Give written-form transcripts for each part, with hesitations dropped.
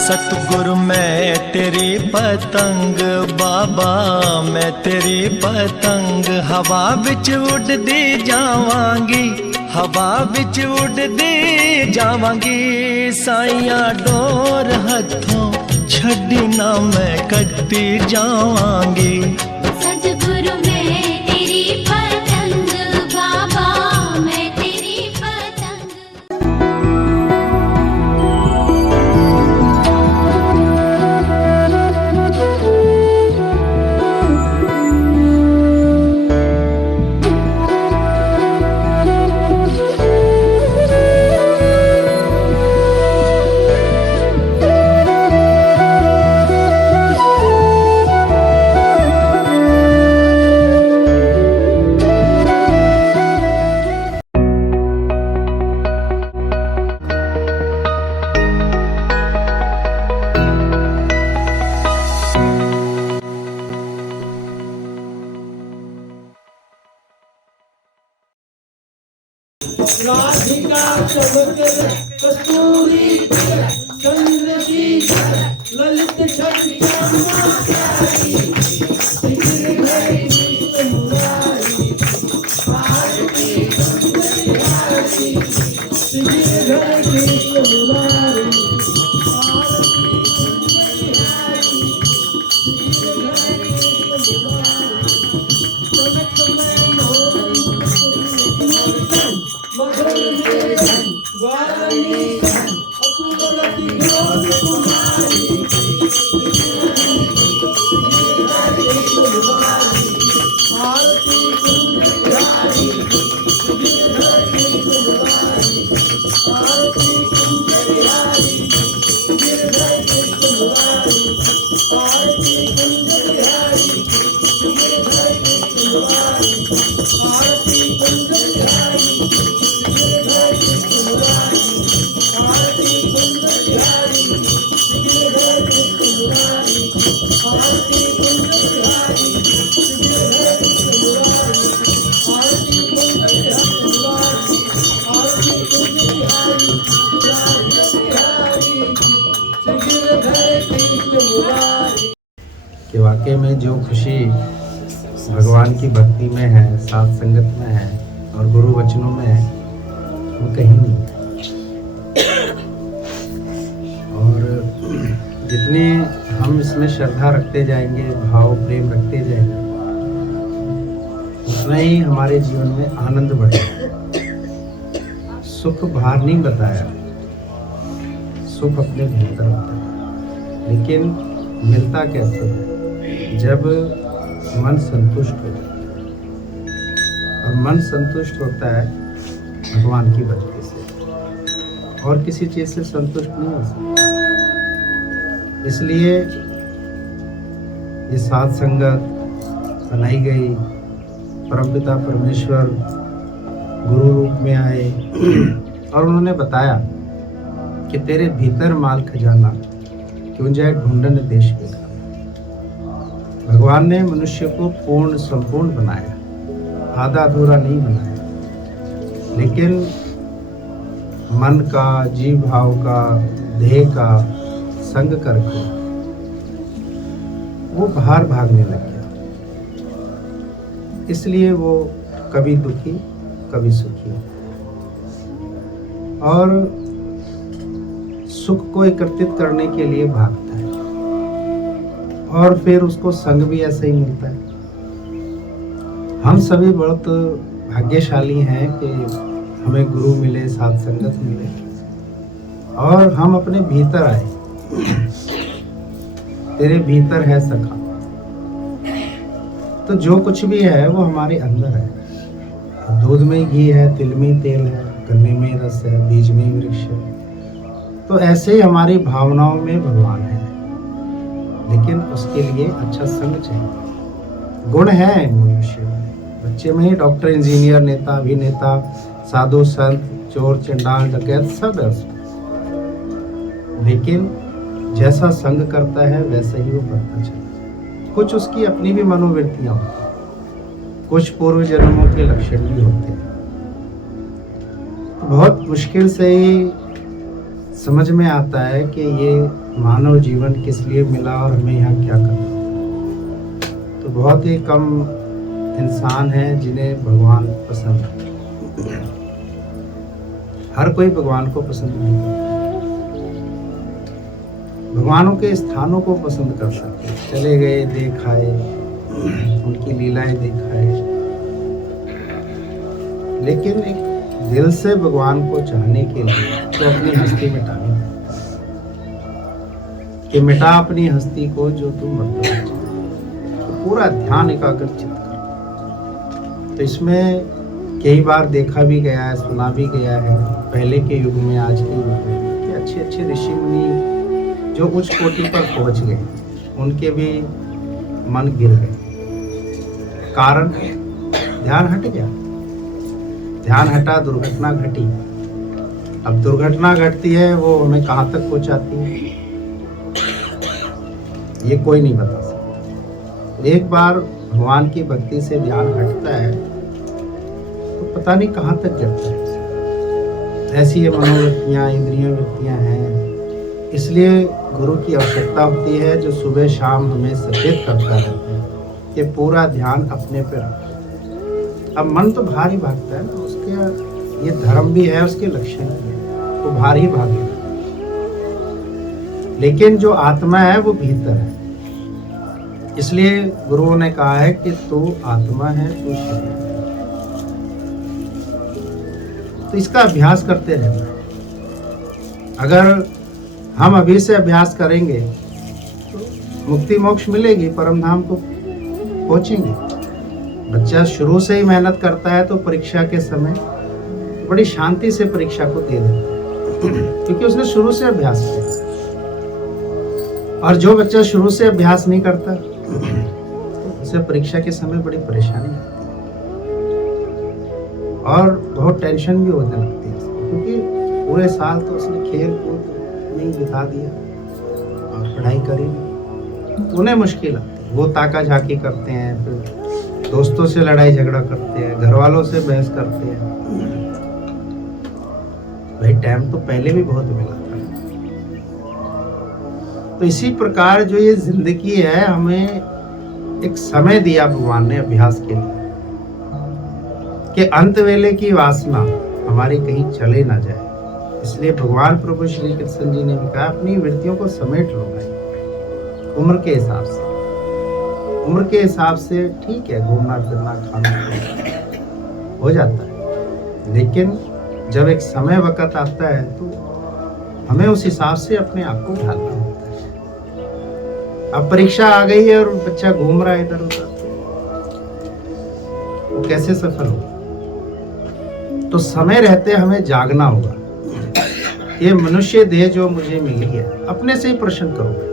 सतगुरु मैं तेरी पतंग बाबा, मैं तेरी पतंग हवा विच उड़दी जावांगी, हवा विच उड़दी जावांगी। साइया डोर हथों छड़ी ना मैं कटती जावांगी। सतगुरु मैं तेरी पतंग बाबा, मैं तेरी पतंग। राधिका चमक कस्तूरी चंद्र की ललित छवि कि वाकई में जो खुशी भगवान की भक्ति में है, साथ संगत में है और गुरु वचनों में है, वो कहीं नहीं। और जितने हम इसमें श्रद्धा रखते जाएंगे, भाव प्रेम रखते जाएंगे, उतना ही हमारे जीवन में आनंद बढ़ेगा। सुख बाहर नहीं बताया, सुख अपने भीतर होता है। लेकिन मिलता कैसे है? जब मन संतुष्ट हो जाता है, और मन संतुष्ट होता है भगवान की भक्ति से, और किसी चीज से संतुष्ट नहीं हो सकता। इसलिए ये साध संगत बनाई गई, परमपिता परमेश्वर गुरु रूप में आए और उन्होंने बताया कि तेरे भीतर माल खजाना क्यों जाए ढूंढन देश में। भगवान ने मनुष्य को पूर्ण संपूर्ण बनाया, आधा अधूरा नहीं बनाया। लेकिन मन का, जीव भाव का, देह का संग करके वो बाहर भागने लग गया। इसलिए वो कभी दुखी कभी सुखी, और सुख को एकत्रित करने के लिए भागता है, और फिर उसको संग भी ऐसे ही मिलता है। हम सभी बहुत भाग्यशाली हैं कि हमें गुरु मिले, साथ संगत मिले, और हम अपने भीतर आए। तेरे भीतर है सखा, तो जो कुछ भी है वो हमारे अंदर है। दूध में घी है, तिल में तेल है, गन्ने में रस है, बीज में वृक्ष है। तो ऐसे ही हमारी भावनाओं में भगवान है, लेकिन उसके लिए अच्छा संग चाहिए। गुण है मनुष्य में, बच्चे में ही डॉक्टर, इंजीनियर, नेता, अभिनेता, साधु, संत, चोर, चंडाल, डकैत सब है उसमें। लेकिन जैसा संग करता है वैसा ही वो करता चलता। कुछ उसकी अपनी भी मनोवृत्तियां होती हैं, कुछ पूर्व जन्मों के लक्षण भी होते हैं। बहुत मुश्किल से ही समझ में आता है कि ये मानव जीवन किस लिए मिला और हमें यहाँ क्या करना। तो बहुत ही कम इंसान हैं जिन्हें भगवान पसंद है। हर कोई भगवान को पसंद नहीं करता, भगवानों के स्थानों को पसंद कर सकते, चले गए, देख आए, उनकी लीलाएं देख आए, लेकिन एक दिल से भगवान को चाहने के लिए तो अपनी हस्ती मिटानी पड़ती है कि मिटा अपनी हस्ती को जो तुम बदलना चाहते। तो पूरा ध्यान एकाग्रचित कर। तो इसमें कई बार देखा भी गया है, सुना भी गया है, पहले के युग में, आज के युग में, कि अच्छे अच्छे ऋषि मुनि जो उच्च कोटि पर पहुंच गए, उनके भी मन गिर गए। कारण ध्यान हट गया, ध्यान हटा, दुर्घटना घटी। अब दुर्घटना घटती है, वो हमें कहाँ तक पहुंचाती है ये कोई नहीं बता सकता। एक बार भगवान की भक्ति से ध्यान हटता है तो पता नहीं कहाँ तक जाता है। ऐसी ये मनोवृत्तियाँ, इंद्रिय वृत्तियाँ हैं। इसलिए गुरु की आवश्यकता होती है जो सुबह शाम हमें सचेत करता रहता है कि पूरा ध्यान अपने पे रखो। अब मन तो बाहर ही भागता है ना, उसके ये धर्म भी है, उसके लक्षण भी है, तो बाहर ही भागेगा। लेकिन जो आत्मा है वो भीतर है। इसलिए गुरुओं ने कहा है कि तू आत्मा है, तू शरीर है। तो इसका अभ्यास करते रहना। अगर हम अभी से अभ्यास करेंगे तो मुक्ति मोक्ष मिलेगी, परम धाम को पहुंचेंगे। बच्चा शुरू से ही मेहनत करता है तो परीक्षा के समय बड़ी शांति से परीक्षा को दे देता है, क्योंकि उसने शुरू से अभ्यास किया। और जो बच्चा शुरू से अभ्यास नहीं करता उसे परीक्षा के समय बड़ी परेशानी होती है और बहुत टेंशन भी होने लगती है, क्योंकि पूरे साल तो उसने खेल कूद नहीं बिता दिया और पढ़ाई करी नहीं, तो उन्हें मुश्किल आती है। वो ताका झाकी करते हैं, फिर दोस्तों से लड़ाई झगड़ा करते हैं, घर वालों से बहस करते हैं। भाई टाइम तो पहले भी बहुत मिला था। तो इसी प्रकार जो ये जिंदगी है, हमें एक समय दिया भगवान ने अभ्यास के लिए कि अंत वेले की वासना हमारी कहीं चले ना जाए। इसलिए भगवान प्रभु श्री कृष्ण जी ने भी कहा अपनी वृत्तियों को समेट लो भाई, उम्र के हिसाब से। उम्र के हिसाब से ठीक है, घूमना फिरना खाना हो जाता है, लेकिन जब एक समय वक्त आता है तो हमें उस हिसाब से अपने आप को ढालना होता है। अब परीक्षा आ गई है और बच्चा घूम रहा है इधर उधर, वो कैसे सफल होगा? तो समय रहते हमें जागना होगा। ये मनुष्य देह जो मुझे मिली है, अपने से ही प्रश्न करो बेटा,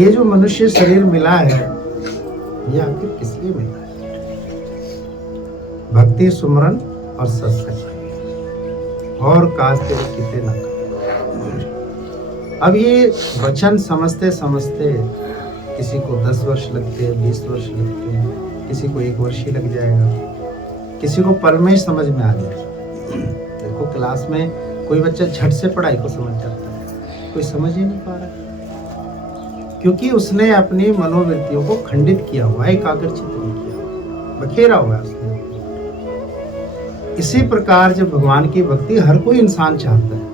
ये जो मनुष्य शरीर मिला है ये आखिर किस लिए मिला है? भक्ति, सुमरन और सत्संग, और काज तेरे किते ना कर। अब ये वचन समझते समझते किसी को 10 वर्ष लगते हैं, 20 वर्ष लगते हैं, किसी को 1 वर्ष ही लग जाएगा, किसी को पल में ही समझ में आ जाएगा। देखो क्लास में कोई बच्चा झट से पढ़ाई को समझ जाता है, कोई समझ ही नहीं पा रहा, क्योंकि उसने अपनी मनोवृत्तियों को खंडित किया हुआ है, एकाग्रचित नहीं किया, बखेरा हुआ है उसने। इसी प्रकार जब भगवान की भक्ति हर कोई इंसान चाहता है,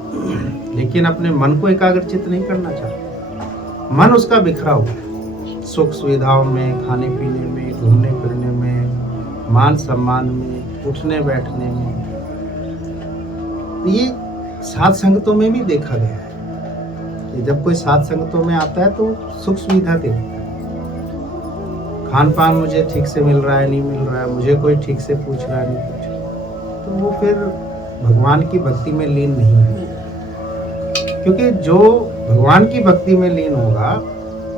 लेकिन अपने मन को एकाग्रचित नहीं करना चाहता। मन उसका बिखरा हुआ है, सुख सुविधाओं में, खाने पीने में, घूमने फिरने में, मान सम्मान में, उठने बैठने में। ये सात संगतों में भी देखा गया है कि जब कोई सात संगतों में आता है तो सुख सुविधा देखता है, खान पान मुझे ठीक से मिल रहा है नहीं मिल रहा है, मुझे कोई ठीक से पूछ रहा है नहीं पूछ रहा, तो वो फिर भगवान की भक्ति में लीन नहीं है। क्योंकि जो भगवान की भक्ति में लीन होगा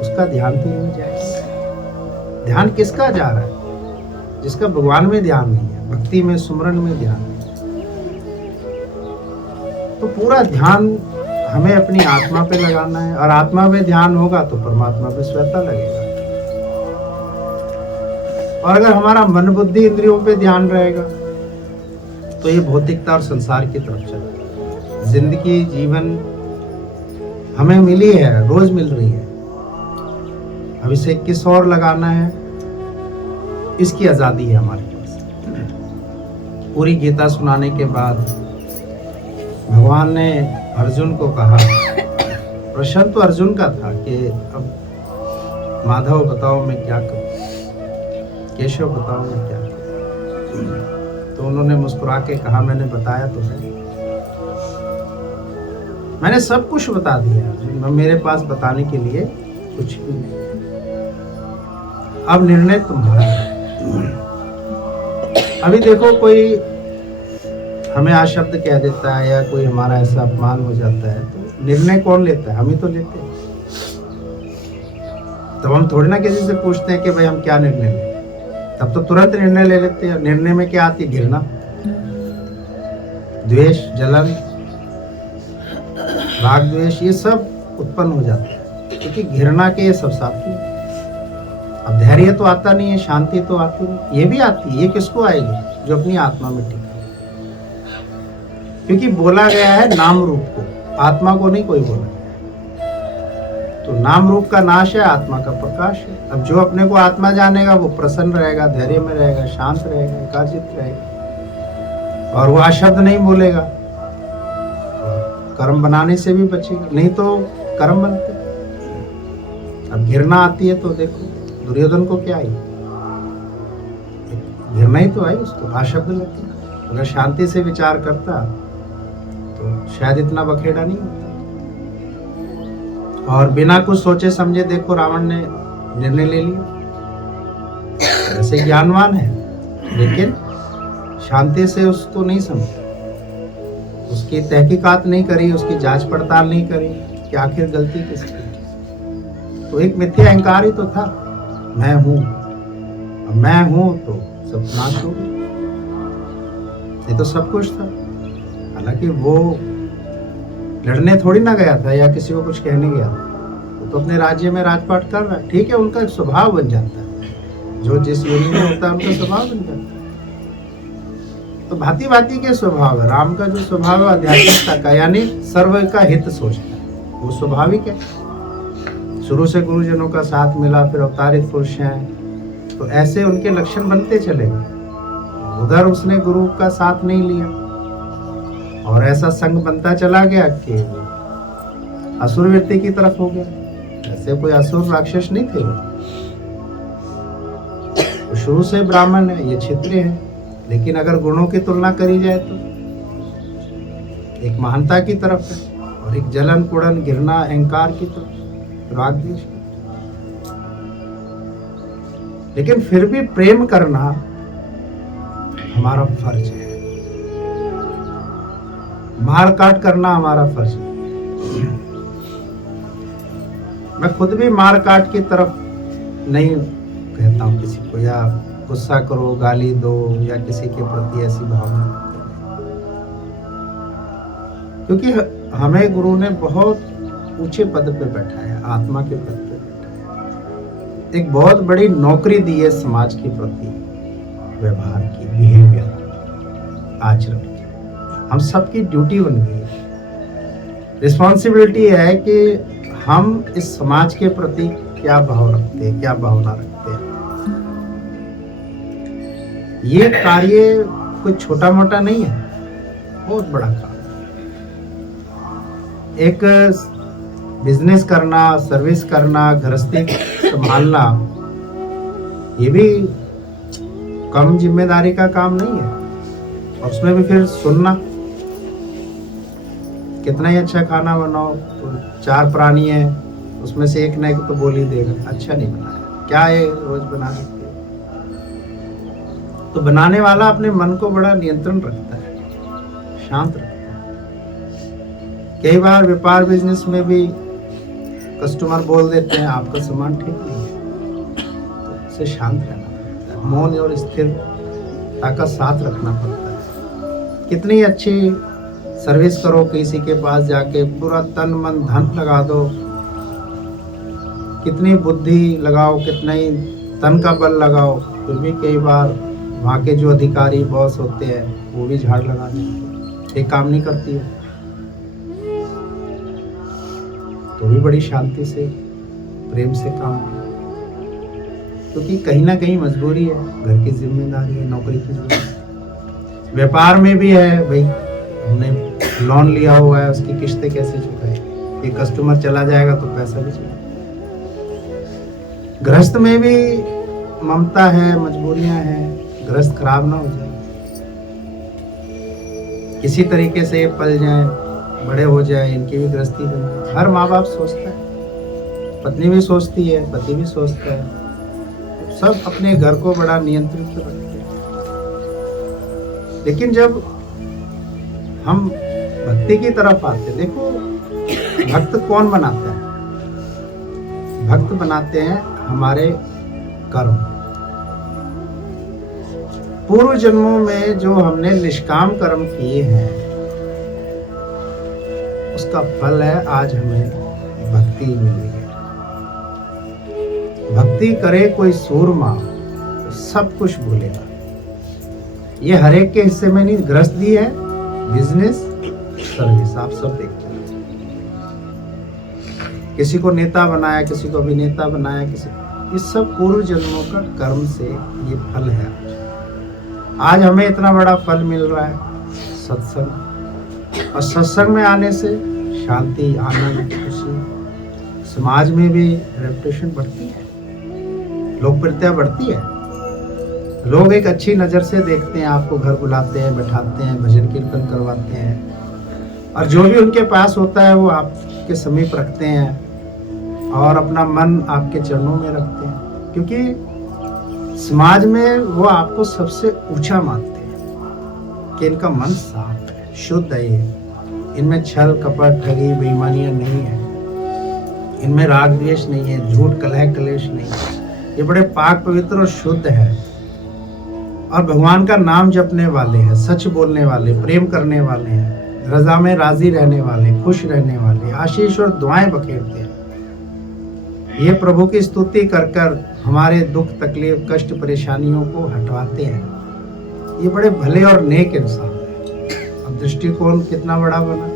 उसका ध्यान तो नहीं जाएगा। ध्यान किसका जा रहा है? जिसका भगवान में ध्यान नहीं है, भक्ति में, सुमरन में ध्यान नहीं। तो पूरा ध्यान हमें अपनी आत्मा पे लगाना है, और आत्मा में ध्यान होगा तो परमात्मा पे स्वतः लगेगा। और अगर हमारा मन बुद्धि इंद्रियों पे ध्यान रहेगा तो ये भौतिकता और संसार की तरफ चलेगा। जिंदगी जीवन हमें मिली है, रोज मिल रही है। अब इसे किस और लगाना है, इसकी आजादी है हमारे पास। पूरी गीता सुनाने के बाद भगवान ने अर्जुन को कहा, प्रश्न तो अर्जुन का था कि अब माधव बताओ मैं क्या करूं, केशव बताओ मैं क्या करूं। तो उन्होंने मुस्कुरा के कहा, मैंने बताया तो है, मैंने सब कुछ बता दिया, मेरे पास बताने के लिए कुछ भी नहीं। अब निर्णय तुम्हारा है। अभी देखो, कोई हमें आशब्द कह देता है या कोई हमारा ऐसा अपमान हो जाता है, तो निर्णय कौन लेता है? हम ही तो लेते हैं। तब हम थोड़ी ना किसी से पूछते हैं कि भाई हम क्या निर्णय लें, तब तो तुरंत निर्णय ले लेते हैं। निर्णय में क्या आती है? घृणा, द्वेष, जलन, राग द्वेष, ये सब उत्पन्न हो जाता है, क्योंकि घृणा के ये सब साथी हैं। अब धैर्य तो आता नहीं है, शांति तो आती नहीं, ये भी आती है। ये किसको आएगी? जो अपनी आत्मा में टिका। क्योंकि बोला गया है नाम रूप को, आत्मा को नहीं कोई बोला। तो नाम रूप का नाश है, आत्मा का प्रकाश है। अब जो अपने को आत्मा जानेगा वो प्रसन्न रहेगा, धैर्य में रहेगा, शांत रहेगा, एकाग्रचित्त रहेगा, और वो अशब्द नहीं बोलेगा, कर्म बनाने से भी बचेगा। नहीं तो कर्म बनते। अब घृणा आती है तो देखो दुर्योधन को क्या आई, घृणा ही तो आई, उसको आशब्द लगती। अगर शांति से विचार करता तो शायद इतना बखेड़ा नहीं होता। और बिना कुछ सोचे समझे देखो रावण ने निर्णय ले लिया। ऐसे ज्ञानवान है, लेकिन शांति से उसको नहीं समझा, उसकी तहकीकात नहीं करी, उसकी जांच पड़ताल नहीं करी कि आखिर गलती किसकी। तो एक मिथ्या अहंकार ही तो था, मैं हूं। अब मैं हूं तो सब नाश हो गया। ये तो सब कुछ था। हालांकि वो लड़ने थोड़ी ना गया था या किसी को कुछ कहने गया था, वो तो अपने राज्य में राजपाट कर रहा है। ठीक है, उनका एक स्वभाव बन जाता है, जो जिस योनि में होता है उनका स्वभाव बन जाता है। तो भांति भांति के स्वभाव है। राम का जो स्वभाव है आध्यात्मिकता का, यानी सर्व का हित सोचता है, वो स्वाभाविक है। शुरू से गुरुजनों का साथ मिला, फिर अवतारित पुरुष हैं, तो ऐसे उनके लक्षण बनते चले गए। उधर उसने गुरु का साथ नहीं लिया और ऐसा संग बनता चला गया कि असुर वृत्ति की तरफ हो गया। ऐसे कोई असुर राक्षस नहीं थे वो शुरू से ब्राह्मण है, ये क्षत्रिय है। लेकिन अगर गुणों की तुलना करी जाए तो एक महानता की तरफ है और एक जलन, कुड़न, घृणा, अहंकार की तरफ, राग द्वेष। लेकिन फिर भी प्रेम करना हमारा फर्ज है, मार काट करना हमारा फर्ज है। मैं खुद भी मार काट की तरफ नहीं कहता हूं किसी को, या गुस्सा करो, गाली दो, या किसी के प्रति ऐसी भावना, क्योंकि हमें गुरु ने बहुत ऊंचे पद पे बैठाया, आत्मा के पद पे बैठाया। एक बहुत बड़ी नौकरी दी है समाज के प्रति, व्यवहार की, बिहेवियर, आचरण की। हम सबकी ड्यूटी बन गई है, रिस्पॉन्सिबिलिटी है कि हम इस समाज के प्रति क्या भाव रखते हैं, क्या भावना रखते हैं। ये कार्य कोई छोटा मोटा नहीं है, बहुत बड़ा काम। एक बिजनेस करना, सर्विस करना, गृहस्थी संभालना, ये भी कम जिम्मेदारी का काम नहीं है। और उसमें भी फिर सुनना, कितना ही अच्छा खाना बनाओ तो 4 प्राणी है, उसमें से एक ना एक तो बोल ही देगा अच्छा नहीं बनाया, क्या है रोज बना सकते। तो बनाने वाला अपने मन को बड़ा नियंत्रण रखता है, शांत रखता है। कई बार व्यापार बिजनेस में भी कस्टमर बोल देते हैं आपका सामान ठीक नहीं है, तो उसे शांत रहना पड़ता है, मौन और स्थिरता का साथ रखना पड़ता है। कितनी अच्छी सर्विस करो, किसी के पास जाके पूरा तन मन धन लगा दो, कितनी बुद्धि लगाओ, कितना ही तन का बल लगाओ, फिर भी कई बार वहाँ के जो अधिकारी बॉस होते हैं वो भी झाड़ लगा देते हैं, ये काम नहीं करती है। तो भी बड़ी शांति से प्रेम से काम है, क्योंकि कहीं ना कहीं मजबूरी है, घर की जिम्मेदारी है, नौकरी की जिम्मेदारी। व्यापार में भी है भाई, हमने लोन लिया हुआ है, उसकी किस्तें कैसे चुकाए, ये कस्टमर चला जाएगा तो पैसा भी चला। गृहस्थ में भी ममता है, मजबूरियां हैं, गृहस्थ खराब ना हो जाए, किसी तरीके से ये पल जाए, बड़े हो जाए, इनकी भी गृहस्थी बन जाए। हर माँ बाप सोचता है, पत्नी भी सोचती है, पति भी सोचता है, सब अपने घर को बड़ा नियंत्रित रखते हैं। लेकिन जब हम भक्ति की तरफ आते, देखो भक्त कौन बनाता है? भक्त बनाते हैं हमारे कर्म। पूर्व जन्मों में जो हमने निष्काम कर्म किए हैं, उसका फल है आज हमें भक्ति मिली है। भक्ति करे कोई सूरमा तो सब कुछ भूलेगा। ये हर एक के हिस्से में नहीं, गृहस्थी है, बिजनेस, सर्विस, आप सब देखते हैं। किसी को नेता बनाया, किसी को अभिनेता बनाया, ये सब पूर्व जन्मों का कर्म से ये फल है। आज हमें इतना बड़ा फल मिल रहा है सत्संग, और सत्संग में आने से शांति, आनंद, खुशी, समाज में भी रेपुटेशन बढ़ती है, लोकप्रियता बढ़ती है, लोग एक अच्छी नज़र से देखते हैं, आपको घर बुलाते हैं, बैठाते हैं, भजन कीर्तन करवाते हैं, और जो भी उनके पास होता है वो आपके समीप रखते हैं और अपना मन आपके चरणों में रखते हैं, क्योंकि समाज में वो आपको सबसे ऊंचा मानते हैं कि इनका मन साफ है, शुद्ध है, ये इनमें छल कपट ठगी बेईमानियां नहीं है, इनमें राग द्वेष नहीं है, झूठ कलह कलेश नहीं है, ये बड़े पाक पवित्र और शुद्ध है, और भगवान का नाम जपने वाले हैं, सच बोलने वाले, प्रेम करने वाले हैं, रजा में राजी रहने वाले, खुश रहने वाले, आशीष और दुआएं बखेरते हैं। ये प्रभु की स्तुति कर कर हमारे दुख तकलीफ कष्ट परेशानियों को हटवाते हैं। ये बड़े भले और नेक इंसान हैं। अब दृष्टिकोण कितना बड़ा बना,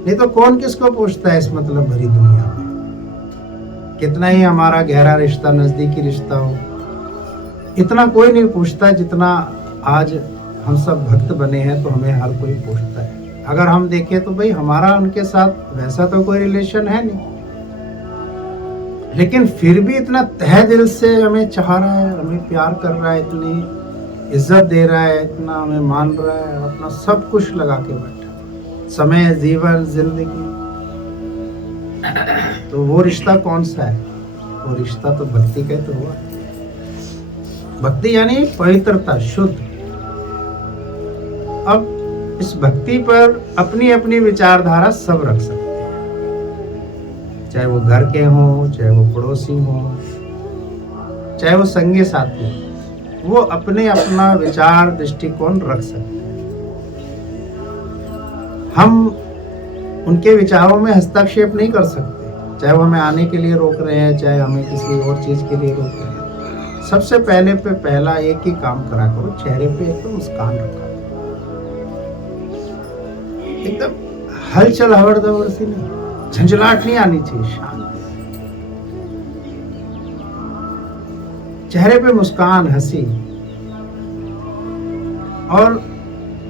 नहीं तो कौन किसको पूछता है इस मतलब भरी दुनिया में। कितना ही हमारा गहरा रिश्ता, नजदीकी रिश्ता हो, इतना कोई नहीं पूछता जितना आज हम सब भक्त बने हैं तो हमें हर कोई पूछता है। अगर हम देखें तो भाई हमारा उनके साथ वैसा तो कोई रिलेशन है नहीं, लेकिन फिर भी इतना तहे दिल से हमें चाह रहा है, हमें प्यार कर रहा है, इतनी इज्जत दे रहा है, इतना हमें मान रहा है, अपना सब कुछ लगा के बैठा, समय, जीवन, जिंदगी। तो वो रिश्ता कौन सा है? वो रिश्ता तो भक्ति का तो हुआ। भक्ति यानी पवित्रता, शुद्ध। अब इस भक्ति पर अपनी अपनी विचारधारा सब रख सकते हैं, चाहे वो घर के हों, चाहे वो पड़ोसी हों, चाहे वो संगी साथी, वो अपने अपना विचार दृष्टिकोण रख सकते हैं। हम उनके विचारों में हस्तक्षेप नहीं कर सकते, चाहे वो हमें आने के लिए रोक रहे हैं, चाहे हमें किसी और चीज के लिए रोक रहे हैं। सबसे पहला एक ही काम करा करो, चेहरे पे एक तो मुस्कान रखा, एकदम हलचल हवड़ दवड़ सी नहीं, झंझलाहट नहीं आनी चाहिए, शांति, चेहरे पे मुस्कान, हंसी, और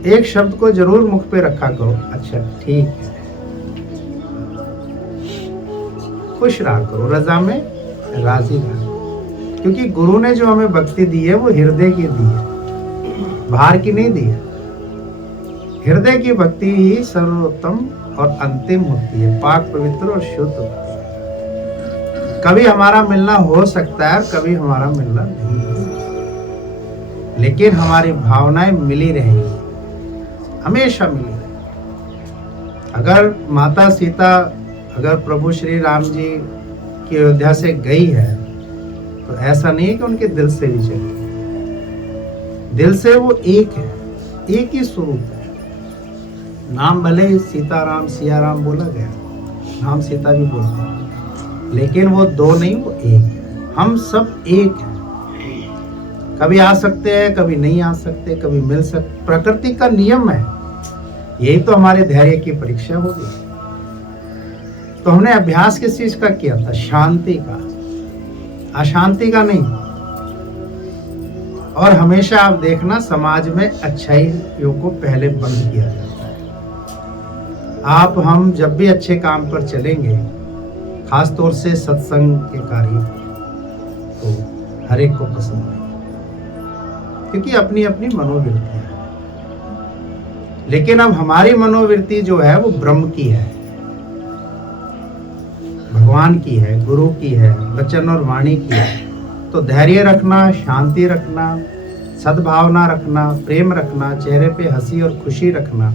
एक शब्द को जरूर मुख पे रखा करो, अच्छा ठीक है, खुश रहा करो, रजा में राजी रहा, क्योंकि गुरु ने जो हमें भक्ति दी है वो हृदय की दी है, बाहर की नहीं दी है। हृदय की भक्ति ही सर्वोत्तम और अंतिम होती है, पाक पवित्र और शुद्ध होती है। कभी हमारा मिलना हो सकता है, कभी हमारा मिलना नहीं हो सकता, लेकिन हमारी भावनाएं मिली रहेंगी, हमेशा मिली रहेंगी। अगर माता सीता, अगर प्रभु श्री राम जी की अयोध्या से गई है तो ऐसा नहीं है कि उनके दिल से भी चली, दिल से वो एक है, एक ही स्वरूप है। नाम भले सीताराम सियाराम बोला गया, नाम सीता भी बोलते हैं, लेकिन वो दो नहीं, वो एक है। हम सब एक हैं, कभी आ सकते हैं, कभी नहीं आ सकते, कभी मिल सकते, प्रकृति का नियम है। यही तो हमारे धैर्य की परीक्षा होगी। तो हमने अभ्यास किस चीज का किया था? शांति का, अशांति का नहीं। और हमेशा आप देखना, समाज में अच्छाइयों को पहले बंद किया जाता है। आप हम जब भी अच्छे काम पर चलेंगे, खास तौर से सत्संग के कार्य, तो हर एक को पसंद है, क्योंकि अपनी अपनी मनोवृत्ति है। लेकिन अब हमारी मनोवृत्ति जो है वो ब्रह्म की है, भगवान की है, गुरु की है, वचन और वाणी की है। तो धैर्य रखना, शांति रखना, सद्भावना रखना, प्रेम रखना, चेहरे पे हंसी और खुशी रखना,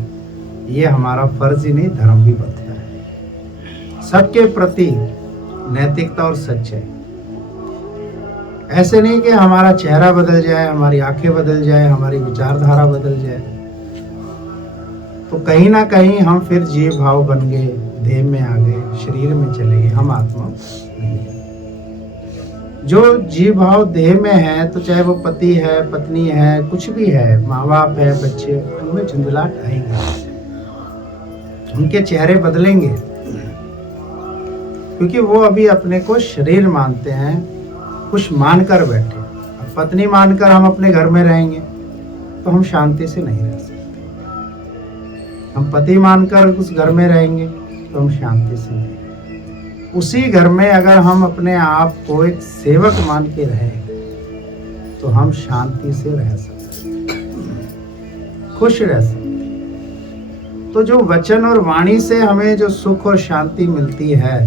ये हमारा फर्ज ही नहीं, धर्म भी बनता है। सबके प्रति नैतिकता और सच्चाई। ऐसे नहीं कि हमारा चेहरा बदल जाए, हमारी आंखें बदल जाए, हमारी विचारधारा बदल जाए, तो कहीं ना कहीं हम फिर जीव भाव बन गए, देह में आ गए, शरीर में चले गए, हम आत्मा नहीं। जो जीव भाव देह में है, तो चाहे वो पति है, पत्नी है, कुछ भी है, माँ बाप है, बच्चे, उनमें झुंझलाहट आएगी, उनके चेहरे बदलेंगे, क्योंकि वो अभी अपने को शरीर मानते हैं, कुछ मानकर बैठे। अब पत्नी मानकर हम अपने घर में रहेंगे तो हम शांति से नहीं रह सकते। हम पति मानकर उस घर में रहेंगे तो हम शांति से नहीं। उसी घर में अगर हम अपने आप को एक सेवक मान के रहें तो हम शांति से रह सकते, खुश रह सकते। तो जो वचन और वाणी से हमें जो सुख और शांति मिलती है,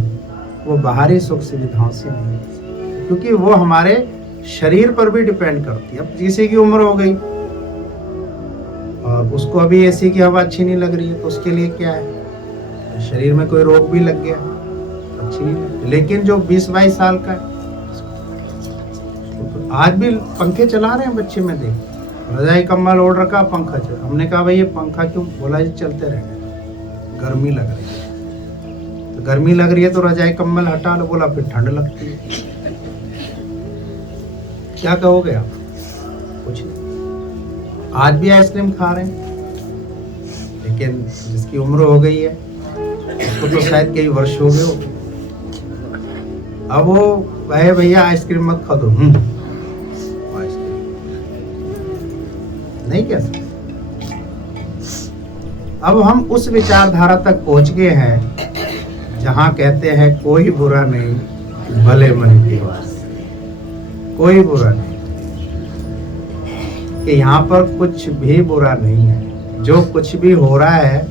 वो बाहरी सुख सुविधाओं से नहीं मिलती, क्योंकि वो हमारे शरीर पर भी डिपेंड करती है। अब किसी की उम्र हो गई और उसको अभी एसी की हवा अच्छी नहीं लग रही है, तो उसके लिए क्या है, शरीर में कोई रोग भी लग गया, अच्छी नहीं लगती। लेकिन जो 20-22 साल का है, तो आज भी पंखे चला रहे हैं बच्चे में, देख, रजाई कम्बल ओढ़ रखा, पंखा चल। हमने कहा भाई ये पंखा क्यों? बोला जी चलते रहेंगे, गर्मी लग रही है। तो गर्मी लग रही है तो रजाई कम्बल हटा लो। बोला फिर ठंड लगती है। क्या कहोगे आप? कुछ नहीं। आज भी आइसक्रीम खा रहे हैं, लेकिन जिसकी उम्र हो गई है उसको तो शायद कई वर्ष हो गए हो, अब वो भाई भैया आइसक्रीम मत खा दो, नहीं कह सकते। अब हम उस विचारधारा तक पहुंच गए हैं जहां कहते हैं कोई बुरा नहीं भले मन की वास, कोई बुरा नहीं, कि यहाँ पर कुछ भी बुरा नहीं है। जो कुछ भी हो रहा है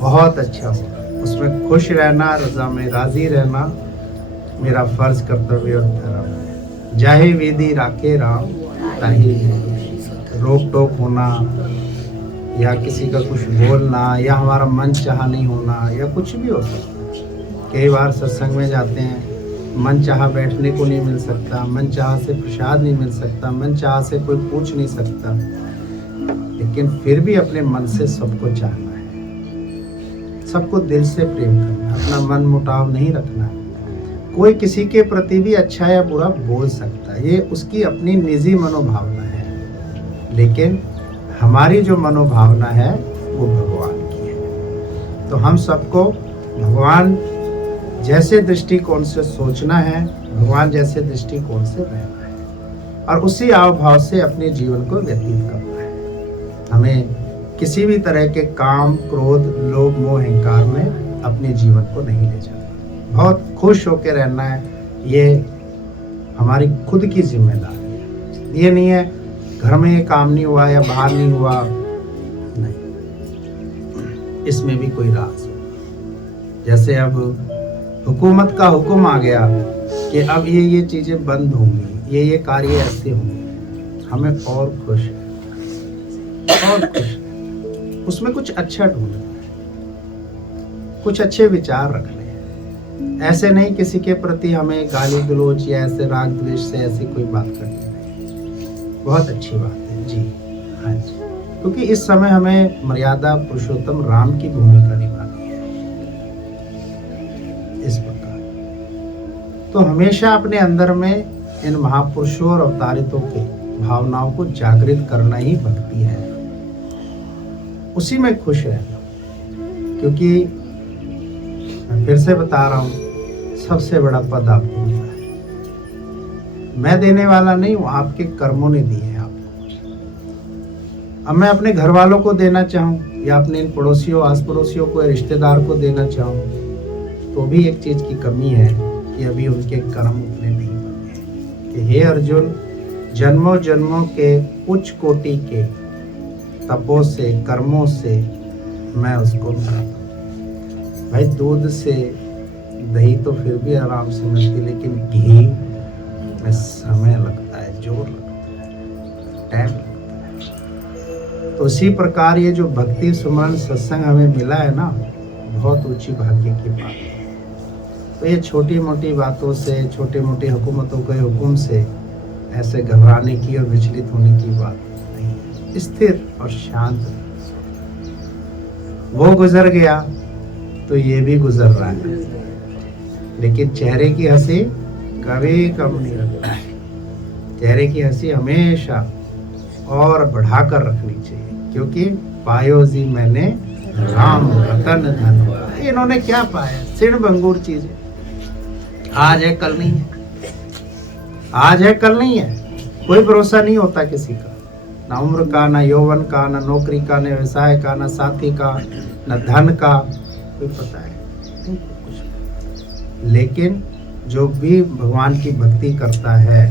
बहुत अच्छा हो रहा है, उसमें खुश रहना, रजा में राजी रहना मेरा फर्ज, कर्तव्य और धर्म है। जाहे विधि राखे राम ताहि रोक टोक होना या किसी का कुछ बोलना या हमारा मन चाह नहीं होना या कुछ भी हो सकता है। कई बार सत्संग में जाते हैं, मन चाह बैठने को नहीं मिल सकता, मन चाह से प्रसाद नहीं मिल सकता, मन चाह से कोई पूछ नहीं सकता, लेकिन फिर भी अपने मन से सबको चाहना है, सबको दिल से प्रेम करना, अपना मन मुटाव नहीं रखना है। कोई किसी के प्रति भी अच्छा या बुरा बोल सकता है, ये उसकी अपनी निजी मनोभावना है, लेकिन हमारी जो मनोभावना है वो भगवान की है। तो हम सबको भगवान जैसे दृष्टिकोण से सोचना है, भगवान जैसे दृष्टिकोण से रहना है और उसी आवभाव से अपने जीवन को व्यतीत करना है। हमें किसी भी तरह के काम, क्रोध, लोभ, मोह, अहंकार में अपने जीवन को नहीं ले जाना। बहुत खुश होकर रहना है, ये हमारी खुद की जिम्मेदारी है। ये नहीं है घर में ये काम नहीं हुआ या बाहर नहीं हुआ, नहीं, इसमें भी कोई राज है। जैसे अब हुकूमत का हुक्म आ गया कि अब ये चीजें बंद होंगी, ये कार्य ऐसे होंगे, हमें और खुश और खुश, उसमें कुछ अच्छा ढूंढना है, कुछ अच्छे विचार रखने हैं। ऐसे नहीं किसी के प्रति हमें गाली गलौज या ऐसे राग द्वेष से ऐसी कोई बात करनी नहीं। बहुत अच्छी बात है जी, हाँ जी, क्योंकि इस समय हमें मर्यादा पुरुषोत्तम राम की भूमिका निभानी है। इस प्रकार तो हमेशा अपने अंदर में इन महापुरुषों और अवतारितों के भावनाओं को जागृत करना ही भक्ति है, उसी में खुश रहना। क्योंकि मैं फिर से बता रहा हूँ, सबसे बड़ा पद आपको मिला है। मैं देने वाला नहीं हूँ, आपके कर्मों ने दिए हैं आपको। अब मैं अपने घर वालों को देना चाहूँ या अपने इन पड़ोसियों, आस पड़ोसियों को या रिश्तेदार को देना चाहूँ, तो भी एक चीज की कमी है कि अभी उनके कर्म उतने नहीं बने कि हे अर्जुन, जन्मों जन्मों के उच्च कोटि के तपों से, कर्मों से मैं उसको मिलाता हूँ। भाई दूध से दही तो फिर भी आराम से मिलती, लेकिन घी में समय लगता है, जोर लगता है, टाइम लगता है। तो उसी प्रकार ये जो भक्ति सुमरन सत्संग हमें मिला है ना, बहुत ऊंची भाग्य की बात है। तो ये छोटी मोटी बातों से, छोटी मोटी हुकूमतों के हुक्म से ऐसे घबराने की और विचलित होने की बात नहीं। स्थिर और शांत, वो गुजर गया तो ये भी गुजर रहा है, लेकिन चेहरे की हंसी कभी कम नहीं रखना है। चेहरे की हंसी हमेशा और बढ़ाकर रखनी चाहिए, क्योंकि पायो जी मैंने राम रतन धन। इन्होंने क्या पाया? सिण भंगूर चीजें, आज है कल नहीं है, आज है कल नहीं है। कोई भरोसा नहीं होता किसी का, ना उम्र का, ना यौवन का, ना नौकरी का, ना व्यवसाय का, ना साथी का, ना धन का, कोई पता है कुछ। लेकिन जो भी भगवान की भक्ति करता है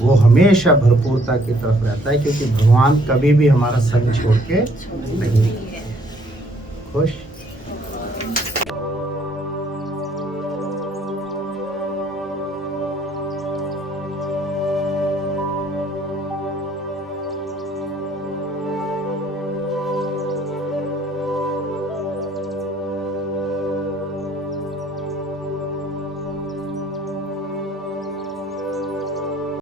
वो हमेशा भरपूरता की तरफ रहता है, क्योंकि भगवान कभी भी हमारा संग छोड़ के नहीं। खुश।